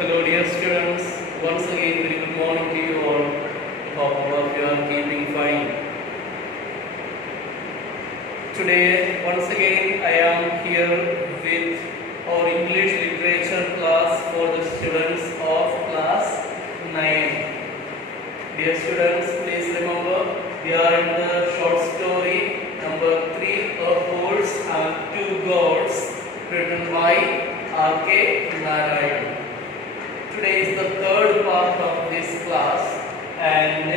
Hello dear students, once again very good morning to you all. Hope all of you are keeping fine. Today once again I am here with our English literature class for the students of class 9. Dear students, please remember we are in the short story number 3, A Horse and Two Goats, written by R.K. Narayan. Today is the third part of this class, and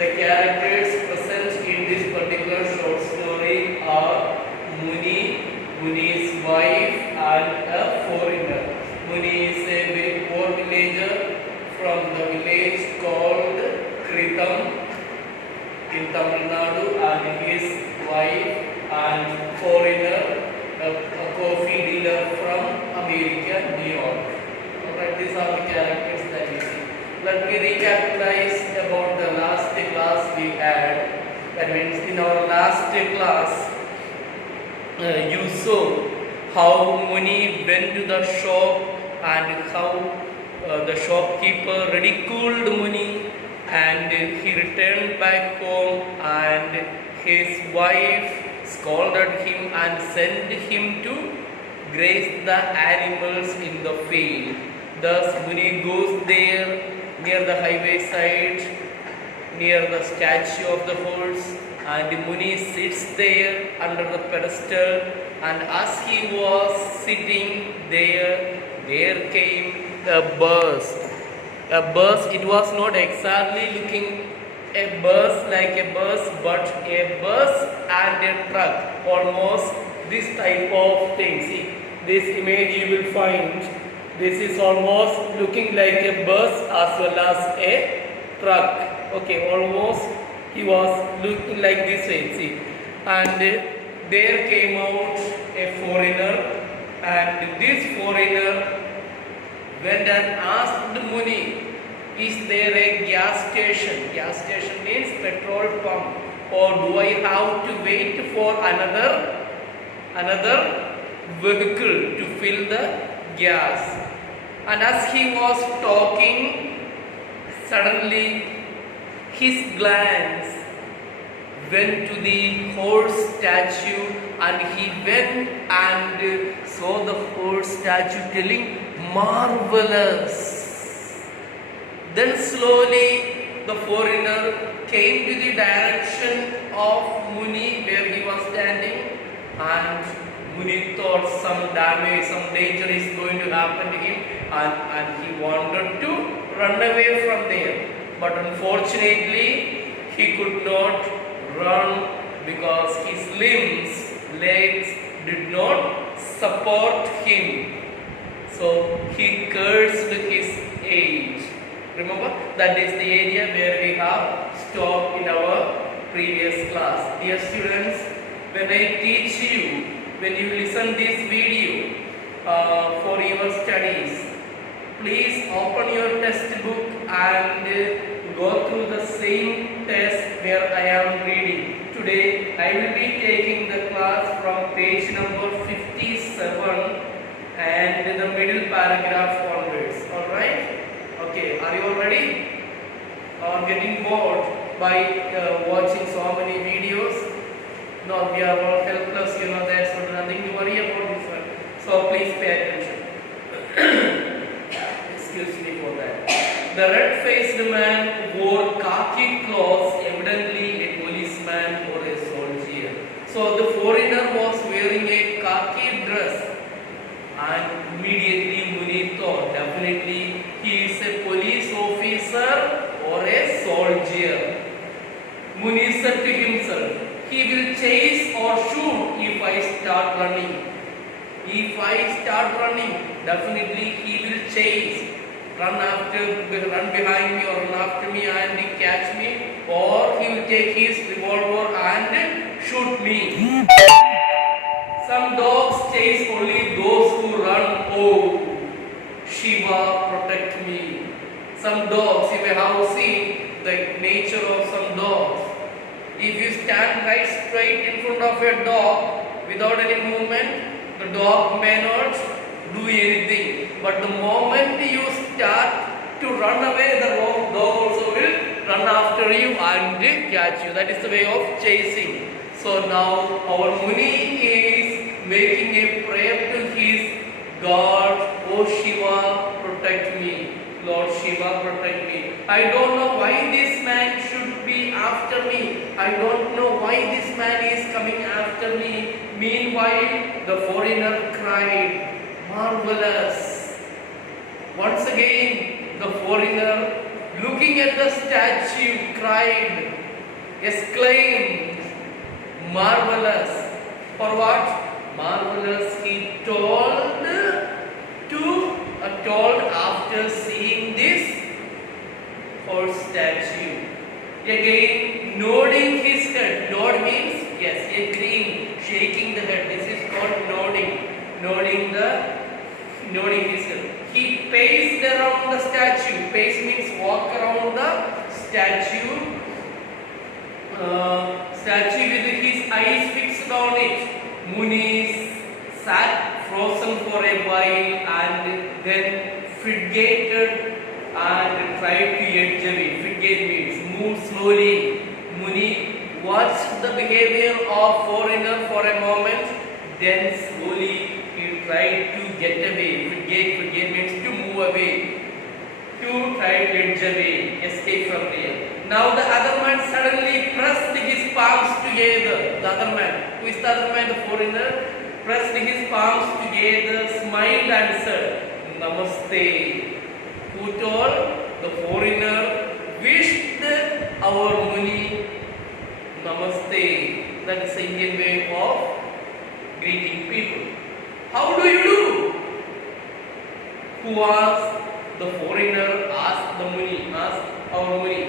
the characters present in this particular short story are Muni, Muni's wife, and a foreigner. Muni is a very poor villager from the village called Kritam in Tamil Nadu, and his wife and foreigner, a coffee dealer from America, New York. Alright, these are the characters that we see. Let me recapitalize about the last class we had. That means in our last class, you saw how Muni went to the shop and how the shopkeeper ridiculed Muni, and he returned back home and his wife scolded him and sent him to graze the animals in the field. Thus Muni goes there near the highway side, near the statue of the horse, and Muni sits there under the pedestal, and as he was sitting there, there came a bus. A bus, it was not exactly looking a bus like a bus, but a bus and a truck, almost this type of thing. See, this image you will find. This is almost looking like a bus as well as a truck. Okay, almost he was looking like this way. See, and there came out a foreigner, and this foreigner went and asked Muni, is there a gas station? Gas station means petrol pump, or do I have to wait for another vehicle to fill the gas? And as he was talking, suddenly his glance went to the horse statue, and he went and saw the horse statue telling marvelous. Then slowly the foreigner came to the direction of Muni where he was standing, and Muni thought some damage, some danger is going to happen to him, and he wanted to run away from there. But unfortunately, he could not run because his legs did not support him. So he cursed his age. Remember, that is the area where we have stopped in our previous class. Dear students, when I teach you, when you listen this video for your studies, please open your textbook and go through the same test where I am reading. Today I will be taking the class from page number 57 and the middle paragraph onwards. Alright? Okay, are you all ready? Or getting bored by watching so many videos? No, we are all helpless, you know, there's nothing to worry about this one. So please pay attention. Excuse me for that. The red-faced man wore khaki clothes, evidently a policeman or a soldier. So the foreigner was wearing a khaki dress, and immediately Muni thought, definitely he is a police officer or a soldier. Muni said to himself, he will chase or shoot if I start running. If I start running, definitely he will chase, run behind me or run after me and catch me, or he will take his revolver and shoot me. Some dogs chase only those who run. Oh, Shiva, protect me. Some dogs, you may have seen the nature of some dogs. If you stand right straight in front of a dog without any movement, the dog may not do anything. But the moment you start to run away, the dog also will run after you and catch you. That is the way of chasing. So now our Muni is making a prayer to his God. Oh Shiva, protect me. Lord Shiva, protect me. I don't know why this man should be after me. I don't know why this man is coming after me. Meanwhile, the foreigner cried, marvelous. Once again, the foreigner, looking at the statue, cried, exclaimed, marvelous. For what? Marvelous, he told after seeing this horse statue. Again, nodding his head. Nod means, yes, agreeing, shaking the head. This is called nodding. Nodding his head. He paced around the statue. Pace means walk around the statue. Statue with his eyes fixed on it. Muni sat frozen for a while and then frigated and tried to edge away. Frigate means move slowly. Muni watched the behavior of foreigner for a moment, then slowly he tried to get away. Frigate means to move away. To try to edge away, escape from there. Now the other man suddenly pressed his palms together. The other man, who is the other man? The foreigner pressed his palms together, smiled and said, Namaste. Who told? The foreigner wished our Muni Namaste. That is the Indian way of greeting people. How do you do? Who asked? The foreigner asked the Muni, asked our Muni.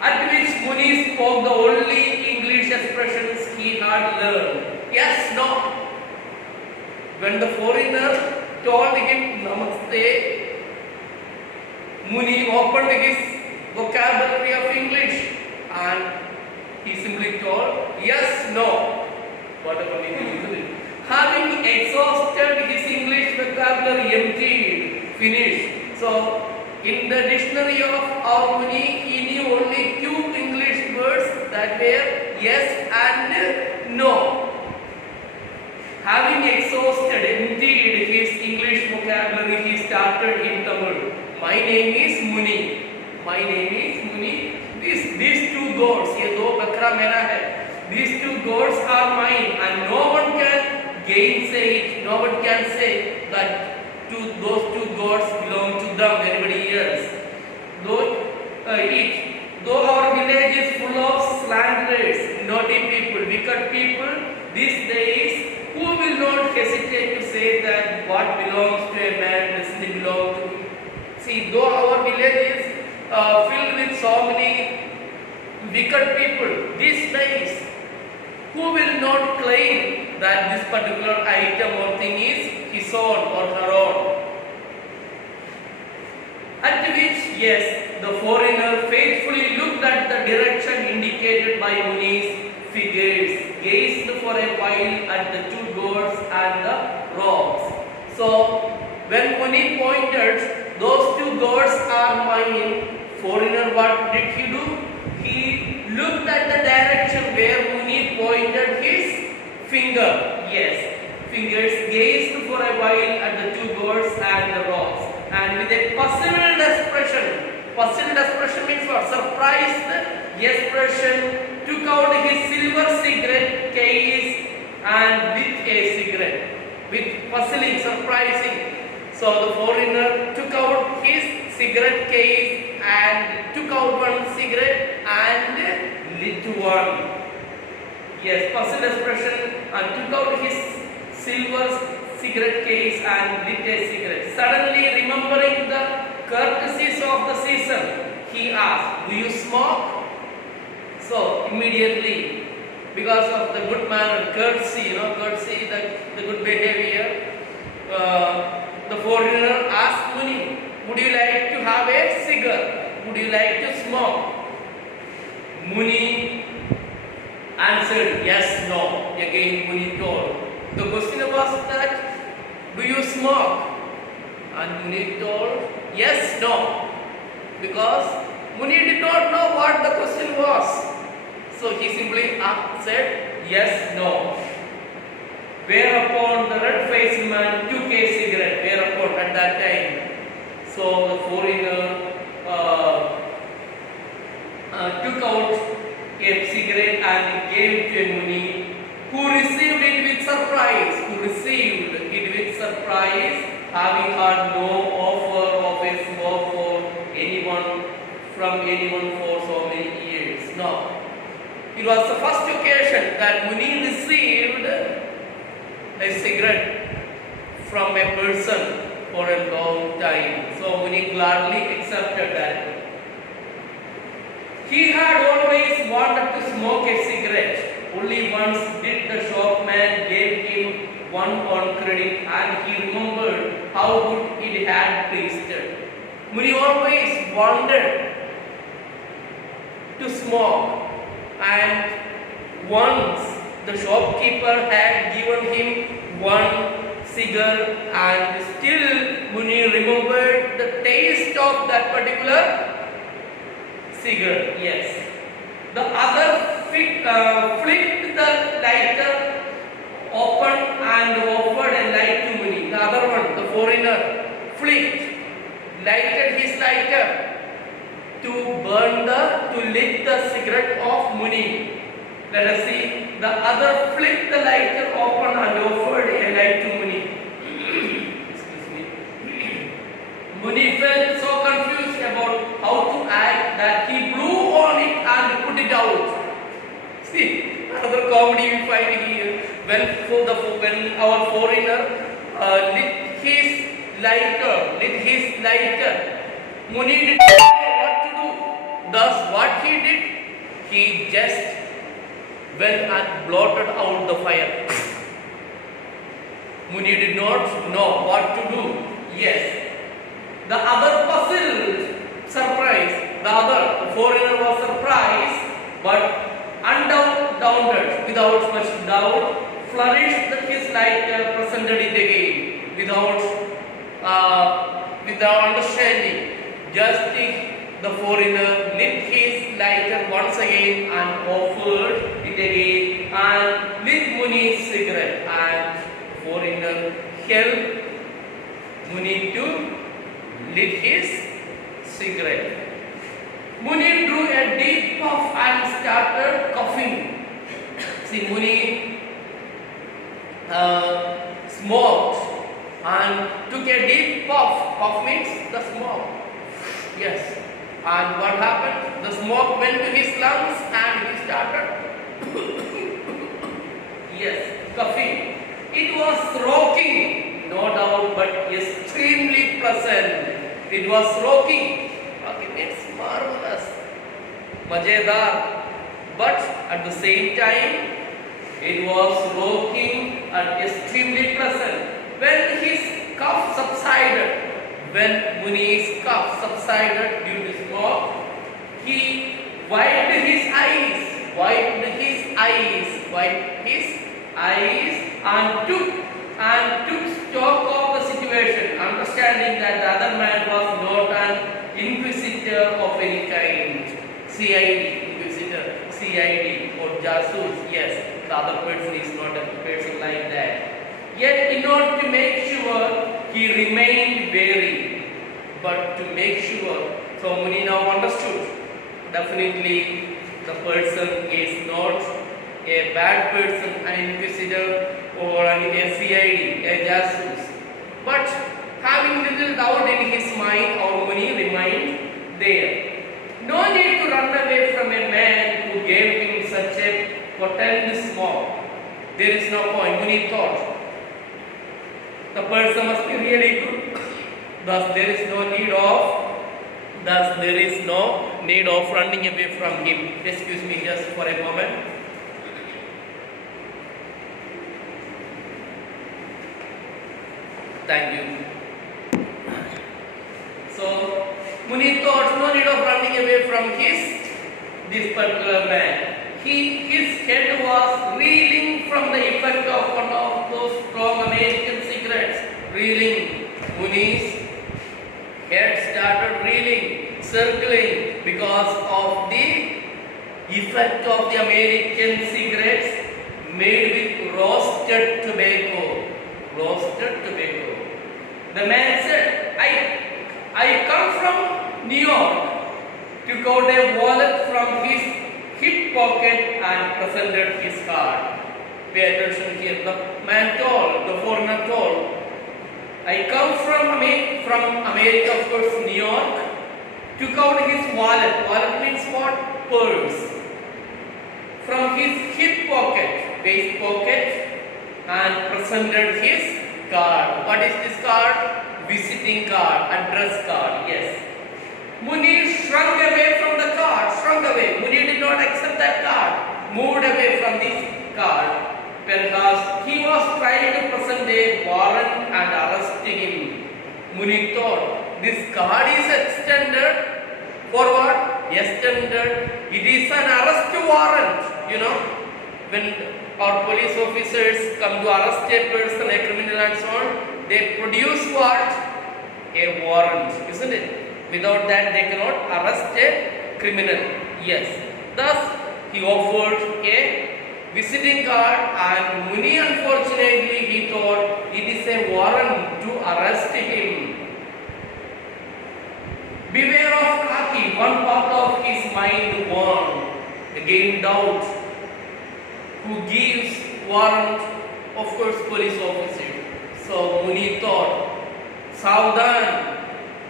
At which Muni spoke the only English expressions he had learned. Yes, no. When the foreigner told him Namaste, Muni opened his vocabulary of English and he simply told, yes, no. What a funny thing, isn't it? Having exhausted his English vocabulary, emptied, finished. So, in the dictionary of our Muni, he knew only two English words that were yes and no. Having exhausted, emptied his English vocabulary, he started in Tamil. My name is Muni. My name is Muni. These two gods, ye do bakra mera hai. These two gods are mine, and no one can gainsay it. No one can say that those two gods belong to them, anybody else. Though our village is full of slanderers, naughty people, wicked people, these days, who will not hesitate to say that what belongs to a man doesn't belong to him? See, though our village is filled with so many wicked people, these days, who will not claim that this particular item or thing is his own or her own? At which, yes, the foreigner faithfully looked at the direction indicated by Muni's figures, gazed for a while at the two gods and the rocks. So, when Muni pointed, those two gods are mine, foreigner, what did he do? He looked at the direction where Muni pointed his finger. Yes, fingers, gazed for a while at the two gods and the rocks. And with a puzzled expression means what? Surprised expression, took out his silver cigarette case and lit a cigarette. With puzzling, surprising. So the foreigner took out his cigarette case and took out one cigarette and lit one. Yes, puzzled expression, and took out his silver cigarette case and lit a cigarette. Suddenly remembering the courtesies of the season, he asked, do you smoke? So immediately, because of the good manner, courtesy, courtesy, the good behavior, the foreigner asked Muni, would you like to have a cigar? Would you like to smoke? Muni answered, yes, no. Again Muni told. The question was that, do you smoke? And Muni told, yes, no. Because Muni did not know what the question was. So he simply said, yes, no. Whereupon the red-faced man took a cigarette. Whereupon at that time, so the foreigner took out a cigarette and gave it to a Muni, who received it with surprise. Having had no offer of a smoke from anyone for so many years. No. It was the first occasion that Muni received a cigarette from a person for a long time. So Muni gladly accepted that. He had always wanted to smoke a cigarette. Only once did the shopman gave him one on credit, and he remembered how good it had tasted. Muni always wanted to smoke, and once the shopkeeper had given him one cigar, and still Muni remembered the taste of that particular cigar. Yes. The other flicked the lighter open and offered a light to Muni. The other one, the foreigner, lighted his lighter to lit the cigarette of Muni. Let us see. The other flicked the lighter open and offered a light to Muni. Excuse me. Muni felt so confused about how to act that he blew on it and put it out. See, another comedy we find here. When our foreigner lit his lighter, Muni did not know what to do. Thus, what he did, he just went and blotted out the fire. Muni did not know what to do. Yes. The other puzzled, surprised. The foreigner was surprised, but undaunted, without much doubt, flourished his lighter, presented it again, without understanding. Just the foreigner lit his lighter once again and offered it again, and lit Muni's cigarette, and foreigner helped Muni to lit his cigarette. Muni drew a deep puff and started coughing. See, Muni smoked and took a deep puff. Puff means the smoke. Yes. And what happened? The smoke went to his lungs and he started yes, coughing. It was rocking, no doubt, but extremely pleasant. It was rocking. Rocking means marvelous, majedar. But at the same time, it was rocking and extremely pleasant. When his cough subsided, when Muni's cough subsided due to smoke, he wiped his eyes and took stock of the situation, understanding that the other man was not an inquisitor of any kind. CID or jasus. Yes, the other person is not a person like that. Yet in order to make sure, he remained wary. But to make sure, so Muni now understood, definitely the person is not a bad person, an inquisitor or a CID, a jasus. But having little doubt in his mind, our Muni remained there. No need to run away from a man who gave him such a potent smoke. There is no point. Muni thought, the person must be really good. Thus there is no need of running away from him. Excuse me just for a moment. Thank you. So Muni thought no need of running away from this particular man. His head was reeling from the effect of one of those strong American cigarettes. Reeling. Muni's head started reeling, circling because of the effect of the American cigarettes made with roasted tobacco. Roasted tobacco. The man said, I come from New York. Took out a wallet from his hip pocket and presented his card. Pay attention here. The man told, the foreigner told, I come from America, of course, New York. Took out his wallet. Wallet means what? Purse. From his hip pocket, waist pocket, and presented his card. What is this card? Visiting card, address card. Yes. Munir shrunk away from the card. Shrunk away. Munir did not accept that card. Moved away from this card. Perhaps he was trying to present a warrant and arresting him. Munir thought, this card is extended for what? Extended. It is an arrest warrant. You know, when our police officers come to arrest a person, a criminal and so on, they produce what? A warrant, isn't it? Without that, they cannot arrest a criminal. Yes. Thus, he offered a visiting card, and Muni, unfortunately, he thought it is a warrant to arrest him. Beware of khaki, one part of his mind warned. Again, doubt. Who gives warrant? Of course, police officer. So Muni thought, Savdan,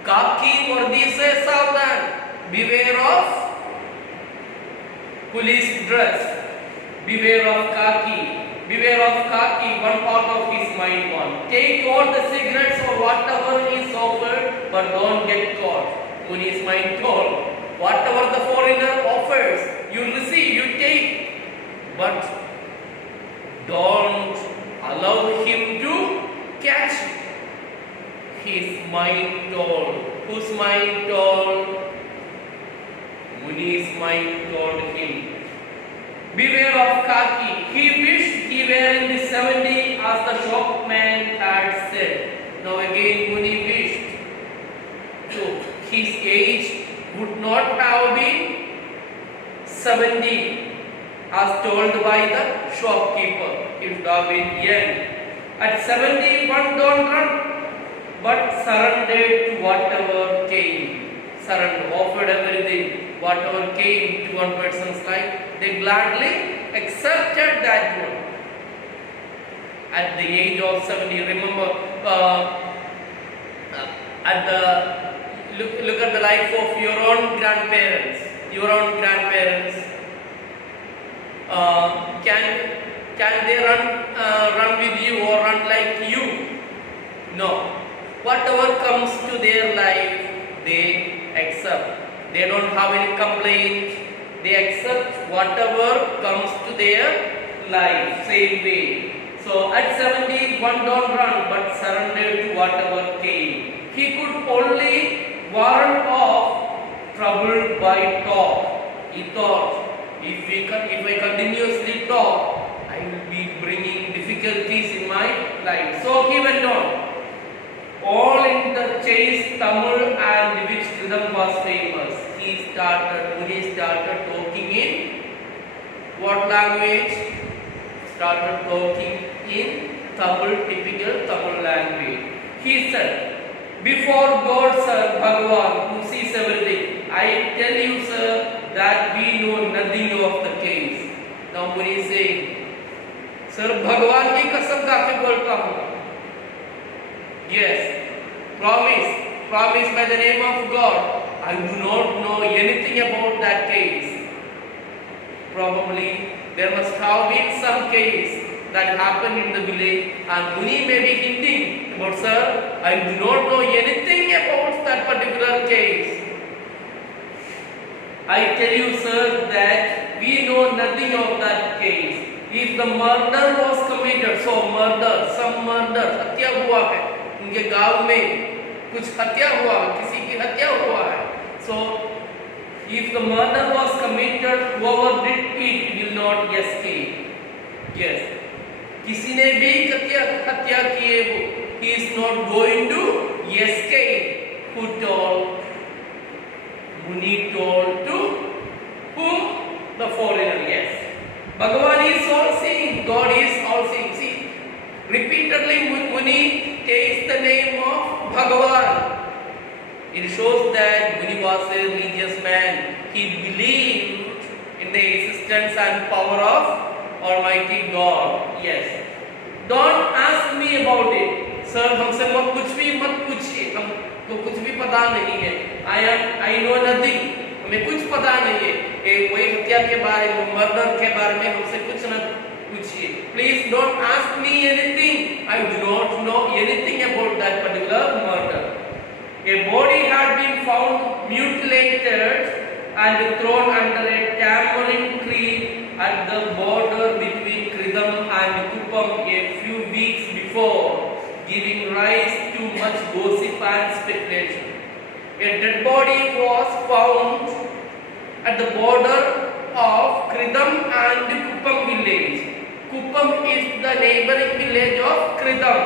khaki vardi se savdan, beware of police dress. Beware of khaki. Beware of khaki, one part of his mind one. Take all the cigarettes or whatever is offered, but don't get caught. Muni's mind told, whatever the foreigner offers, you receive, you take. But don't allow him to catch you. His mind told. Whose mind told? Muni's mind told him. Beware of khaki. He wished he were in the 70 as the shopman had said. Now again Muni wished. So his age would not have been 70 as told by the shopkeeper. It would have been young. At 70, one don't run, but surrendered to whatever came. Surrender, offered everything, whatever came to one person's life, they gladly accepted that one. At the age of 70, remember, look at the life of your own grandparents. Your own grandparents. Can they run with you or run like you? No. Whatever comes to their life, they accept. They don't have any complaint. They accept whatever comes to their life. Same way. So at 70, one don't run but surrender to whatever came. He could only warn off trouble by talk. He thought, if I continuously talk, I will be bringing difficulties in my life. So he went on. All in the chase, Tamil and which rhythm was famous. Muni started talking in what language? Started talking in Tamil, typical Tamil language. He said, before God, sir, Bhagavan, who sees everything, I tell you, sir, that we know nothing of the case. Now Muni is saying, sir, Bhagavan ki kasam kaake bolta hu. Yes, promise by the name of God. I do not know anything about that case. Probably there must have been some case that happened in the village, and Muni may be hinting about, sir, I do not know anything about that particular case. I tell you, sir, that we know nothing of that case. If the murder was committed, so some murder, हत्या हुआ है, उनके गांव में कुछ हत्या हुआ है, किसी की हत्या हुआ है. So, if the murder was committed, whoever did it will not escape. Yes. किसी ने भी हत्या किए हो, he is not going to escape. who told, Muni told to whom? The foreigner, yes. Bhagavan is all seeing, God is all seeing. See, repeatedly Muni takes the name of Bhagavan. It shows that Muni was a religious man. He believed in the existence and power of Almighty God. Yes. Don't ask me about it. Sir हमसे कुछ भी मत पूछिए, हमको कुछ भी पता नहीं है. I know nothing. हमें कुछ पता नहीं है. कोई हत्या के बारे में, मर्डर के बारे में हमसे कुछ न पूछिए. Please don't ask me anything. I do not know anything about that particular murder. A body had been found mutilated and thrown under a tamarind tree at the border between Kridam and Kuppam a few weeks before, giving rise to much gossip and speculation. A dead body was found at the border of Kridam and Kuppam village. Kuppam is the neighboring village of Kridam,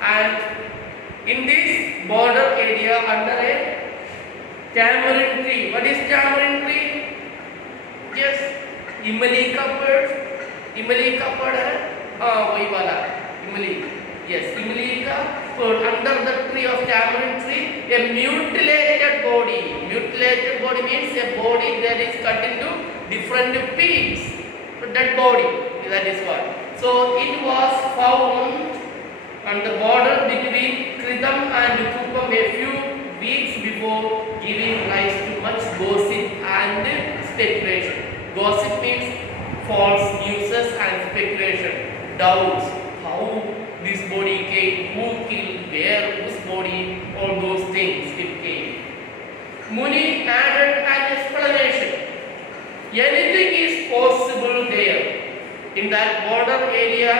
and in this border area under a tamarind tree. What is tamarind tree? Yes, इमली का पेड़. इमली का पेड़ है, हाँ वही वाला इमली. Yes, इमली का पेड़. Under the tree of tamarind tree, a mutilated body. Mutilated body means a body that is cut into different pieces. That body, that is what. So it was found on the border between Kridam and Kuppam a few weeks before, giving rise to much gossip and speculation. Gossip means false news and speculation, doubts, how this body came, who killed, where, whose body, all those things it came. Muni added an explanation. Anything is possible there. In that border area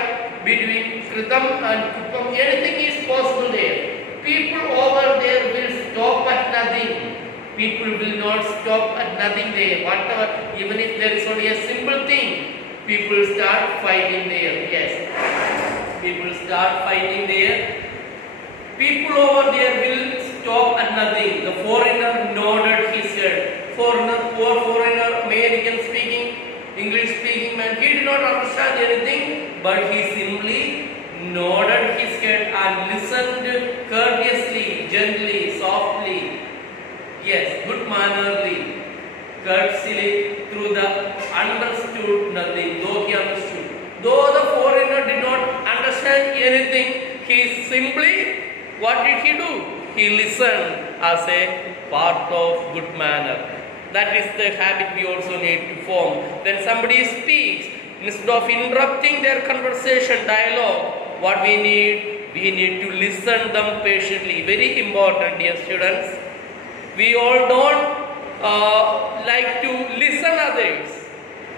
between Kridam and Kuppam, anything is possible there. People over there will stop at nothing. People will not stop at nothing there. Whatever, even if there is only a simple thing, people start fighting there. Yes, people start fighting there. People over there will stop at nothing. The foreigner nodded his head. Poor foreigner, American speaking, English speaking man, he did not understand anything, but he simply nodded his head and listened courteously, gently, softly. Yes, good mannerly, courteously, through the understood nothing, though he understood. Though the foreigner did not understand anything, he simply, what did he do? He listened as a part of good manner. That is the habit we also need to form. When somebody speaks, instead of interrupting their conversation, dialogue, what we need to listen them patiently. Very important, dear students. We all don't like to listen others.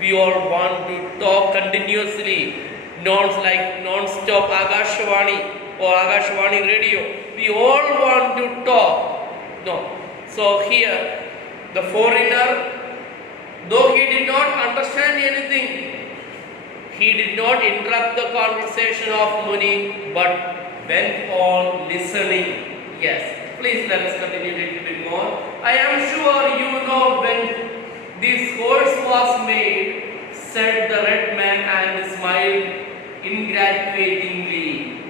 We all want to talk continuously, non-stop Agashwani or Agashwani radio. We all want to talk. No. So here, the foreigner, though he did not understand anything, he did not interrupt the conversation of Muni, but went on listening. Yes, please let us continue a little bit more. I am sure you know when this horse was made, said the red man and smiled ingratiatingly.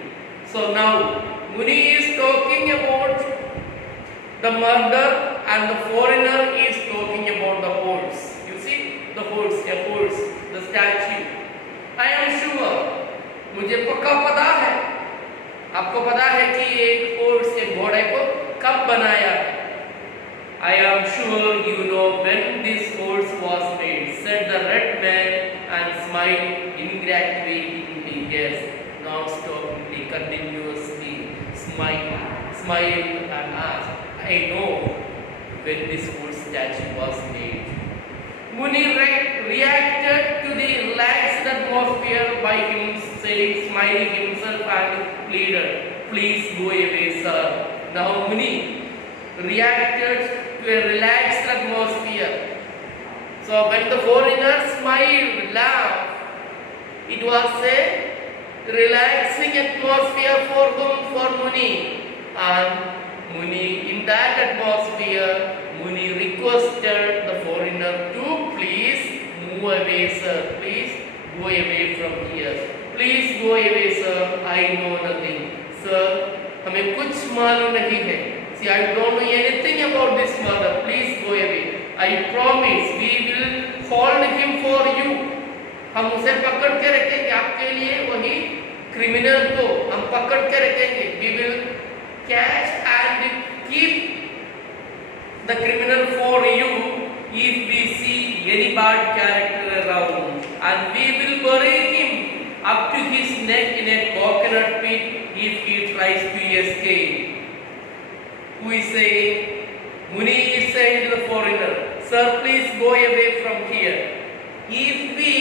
So now, Muni is talking about the murder and the foreigner is talking about the horse. You see, the horse, the statue. I am sure, मुझे पक्का पता है, आपको पता है कि एक horse, एक घोड़े को कब बनाया है. I am sure you know when this horse was made, said the red man and smiled ingratiatingly. Yes, non-stoply, continuously smiled and asked, I know when this horse statue was made. Muni reacted to the relaxed atmosphere by him saying, smiling himself and pleaded, please go away, sir. Now Muni reacted to a relaxed atmosphere. So when the foreigner smiled, laughed, it was a relaxing atmosphere for Muni. And Muni I know nothing. Sir, हमें कुछ मालूम नहीं है. See, I don't know anything about this murder. Please go away. I promise we will hold him for you. हम उसे पकड़ के रखेंगे आपके लिए, वही क्रिमिनल को हम पकड़ के रखेंगे. We will catch and keep the criminal for you if we see any bad character around, and we will bury him up to his neck in a coconut pit if he tries to escape. Who is saying? Muni is saying to the foreigner, sir, please go away from here. If we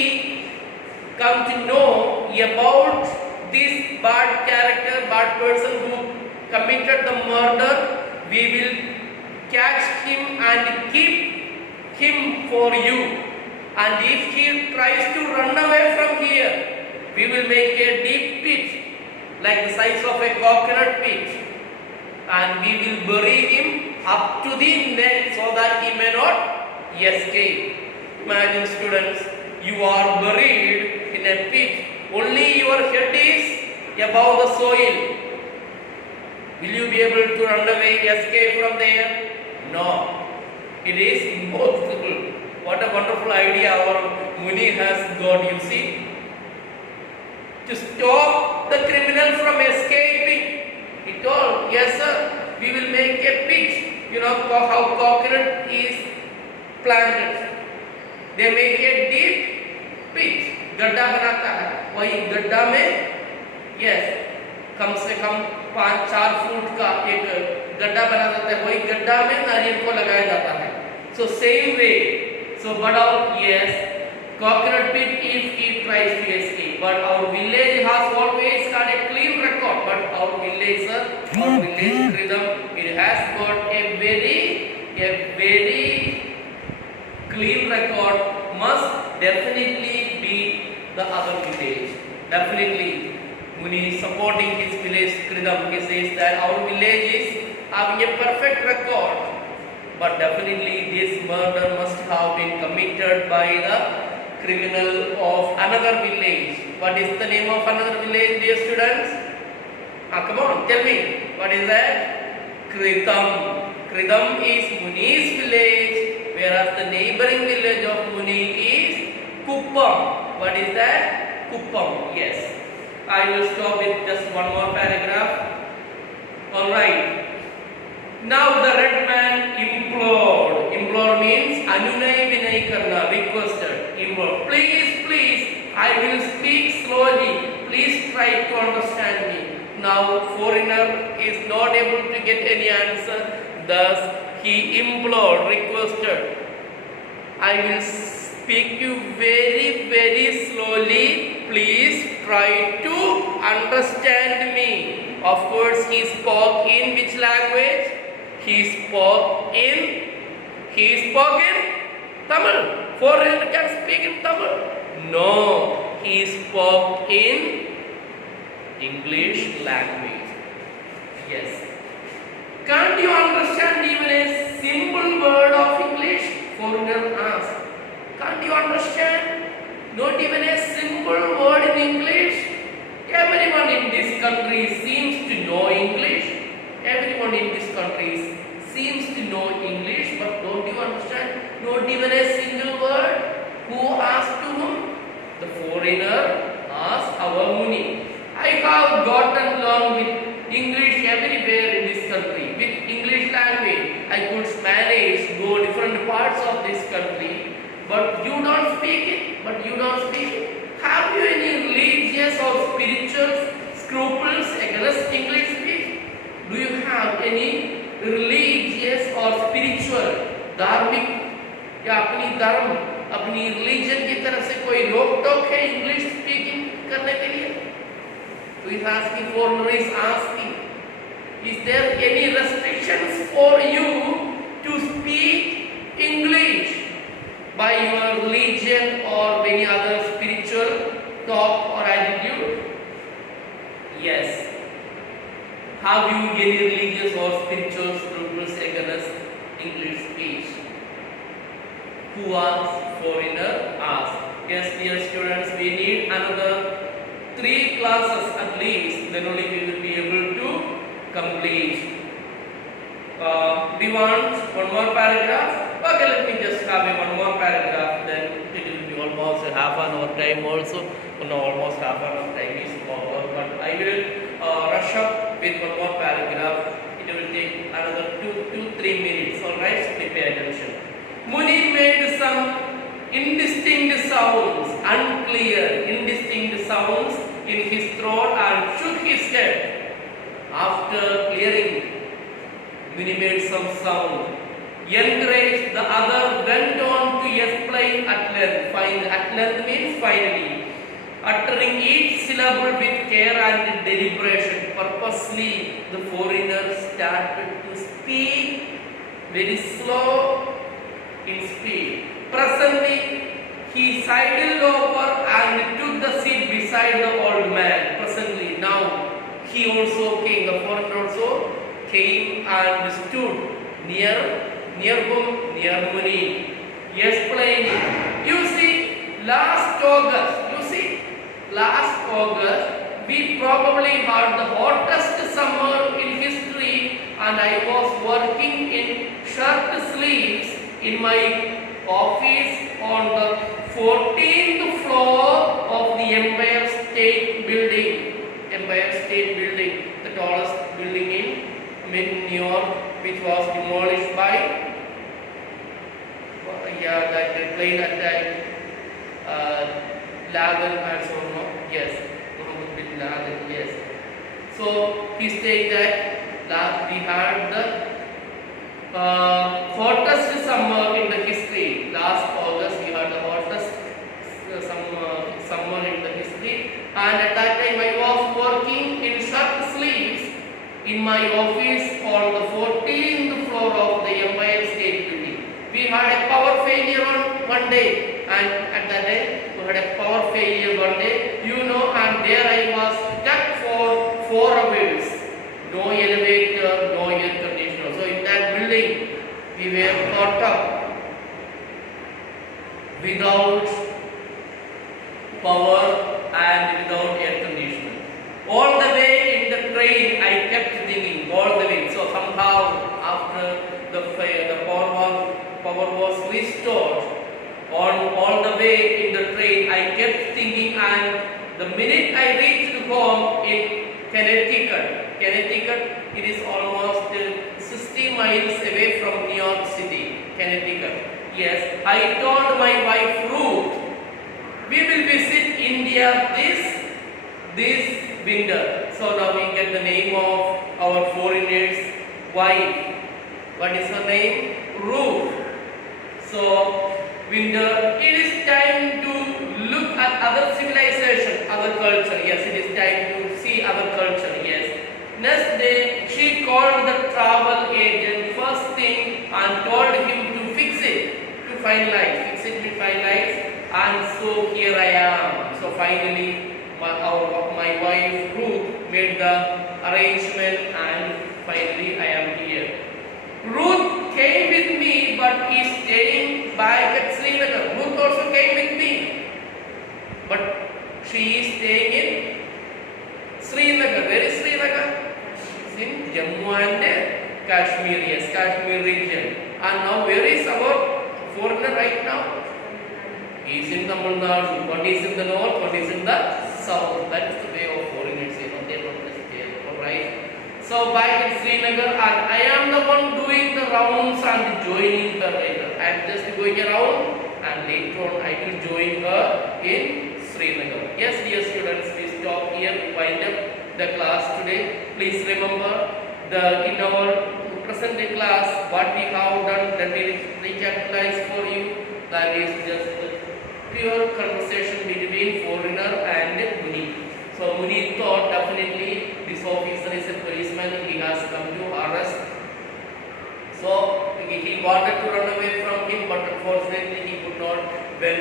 come to know about this bad character, bad person who committed the murder, we will catch him and keep him for you. And if he tries to run away from here, we will make a deep pit like the size of a coconut pit, and we will bury him up to the neck so that he may not escape. Imagine, students, you are buried in a pit, only your head is above the soil. Will you be able to run away, escape from there? No, it is impossible. What a wonderful idea our Muni has got, you see. To stop the criminal from escaping, he told, yes sir, we will make a pit. You know how coconut is planted. They make a deep pit. गड्ढा बनाता है, वही गड्ढा में yes, कम से कम 5-4 foot का एक गड्ढा बना देता है, वही गड्ढा में नारियल को लगाया जाता है. So same way, so but our yes, coconut pit if he tries to escape. But our village has always got a clean record. But our village, our village rhythm, it has got a very clean record. Must definitely be the other village. Definitely. Muni is supporting his village Kridam. He says that our village is having a perfect record, but definitely this murder must have been committed by the criminal of another village. What is the name of another village, dear students? Come on, tell me. What is that? Kridam. Kridam is Muni's village, whereas the neighboring village of Muni is Kuppam. What is that? Kuppam. Yes. I will stop with just one more paragraph. Alright. Now the red man implored. Implore means anunay vinay karna, requested. Implore. Please, I will speak slowly. Please try to understand me. Now foreigner is not able to get any answer. Thus he implored, requested. I will speak you very slowly. Please try to understand me. Of course, he spoke in which language? He spoke in Tamil. Foreigner can speak in Tamil. No, he spoke in English language. Yes. Can't you understand even a simple word of English? Foreigner asked. Can't you understand? Not even a simple word in English? Everyone in this country seems to know English. Everyone in this country seems to know English, but don't you understand? Not even a single word. Who asked to whom? The foreigner asked our Muni. I have gotten along with English everywhere in this country. With English language, I could manage go different parts of this country. But you don't speak it. Have you any religious or spiritual scruples against English speech? Do you have any religious or spiritual, धार्मिक या अपनी धर्म, अपनी religion की तरफ से कोई रोक टोक है इंग्लिश स्पीकिंग करने के लिए? So he is asking, foreigner is asking, is there any restrictions for you to speak English by your religion or any other spiritual thought or attitude? Yes. Have you any religious or spiritual scruples against English speech? Who asked? Foreigner asked. Yes, dear students, we need another 3 classes at least, then only we will be able to complete. Do you want one more paragraph? Okay, let me just have one more paragraph, then it will be almost half an hour time also. No, almost half an hour time is over, but I will rush up with one more paragraph. It will take another 2-3 minutes. Alright, so pay attention. Muni made some indistinct sounds, unclear, indistinct sounds in his throat and shook his head. After clearing, Muni made some sound. Encouraged, the other went on to explain at length. At length means finally. Uttering each syllable with care and deliberation, purposely the foreigner started to speak very slow in speed. Presently, he sidled over and took the seat beside the old man. Presently, now he also came, the foreigner also came and stood near whom? Near Muni, explaining. You see, last August, we probably had the hottest summer in history, and I was working in shirt sleeves in my office on the 14th floor of the Empire State Building. The tallest building in New York, which was demolished by that plane attack, Lagan and so on. Yes, Lagan. Yes. So he said that we had the hottest summer in the history. Last August we had the hottest summer in the history, and at that time I was working in shirt sleeves in my office on the 14th floor of the Empire State Building. We had a power failure on one day, and at that day we had a power failure one day, and there I was stuck for 4 hours. No elevator, no air conditioner. So in that building we were caught up without power and without air conditioner. All the way in the train I kept thinking, all the way. So somehow after the power was restored, on all the way in the train I kept thinking, and the minute I reached home in Connecticut, it is almost 60 miles away from New York City, Connecticut. Yes, I told my wife Ruth, we will visit India this winter. So now we get the name of our foreigner's wife. What is her name? Ruth. So winter, it is time to look at other civilization, other culture. Yes, it is time to see other culture. Yes. Next day, she called the travel agent first thing and told him to fix it, to finalize. And so here I am. So finally, my wife Ruth made the arrangement, and finally I am here. Ruth came with me, but is staying back at Srinagar. Ruth also came with me, but she is staying in Srinagar. Where is Srinagar? It's in Jammu and Kashmir. Yes, Kashmir region. And now where is our foreigner right now? He is in Tamil Nadu. One is in the north, one is in the south. That is the way of foreigners. They don't understand. Alright. So back in Srinagar, and I am the one doing the rounds and joining her later. I am just going around, and later on I will join her in Srinagar. Yes, dear students, we stop here. We wind up the class today. Please remember in our present class what we have done. That will recapitalize for you. That is just the pure conversation between foreigner and Muni. So Muni thought definitely this officer is a policeman, he has come to arrest. So he wanted to run away from him, but unfortunately he could not. When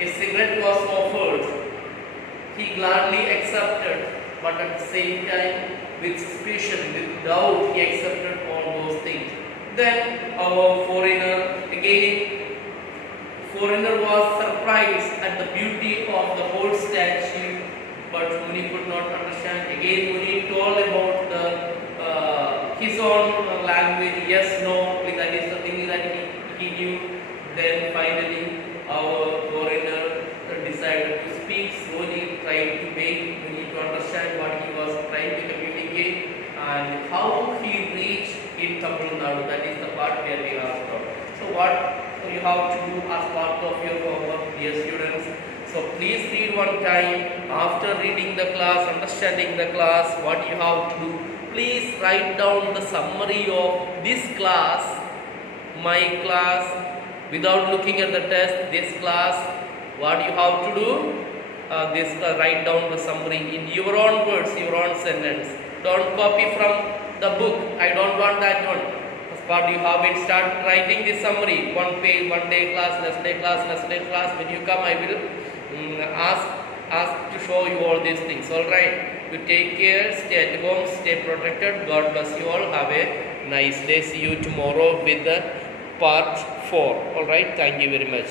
a cigarette was offered, he gladly accepted, but at the same time with suspicion, with doubt, he accepted all those things. Then our foreigner was surprised at the beauty of the whole statue but Muni could not understand. Again, Muni told about his own language. Yes, no, that is the thing that he knew. Then finally, our foreigner decided to speak slowly, trying to make Muni to understand what he was trying to communicate and how he reached in Tamil Nadu. That is the part where we are from. So what you have to do as part of your homework, dear students. So please read one time. After reading the class, understanding the class, what you have to do, please write down the summary of this class, my class, without looking at the test, this class, what you have to do, write down the summary in your own words, your own sentence. Don't copy from the book. I don't want that one. But you have it, start writing this summary. One page, one day class, next day class, next day class. When you come, I will ask to show you all these things. Alright. You take care, stay at home, stay protected. God bless you all. Have a nice day. See you tomorrow with the part 4. Alright. Thank you very much.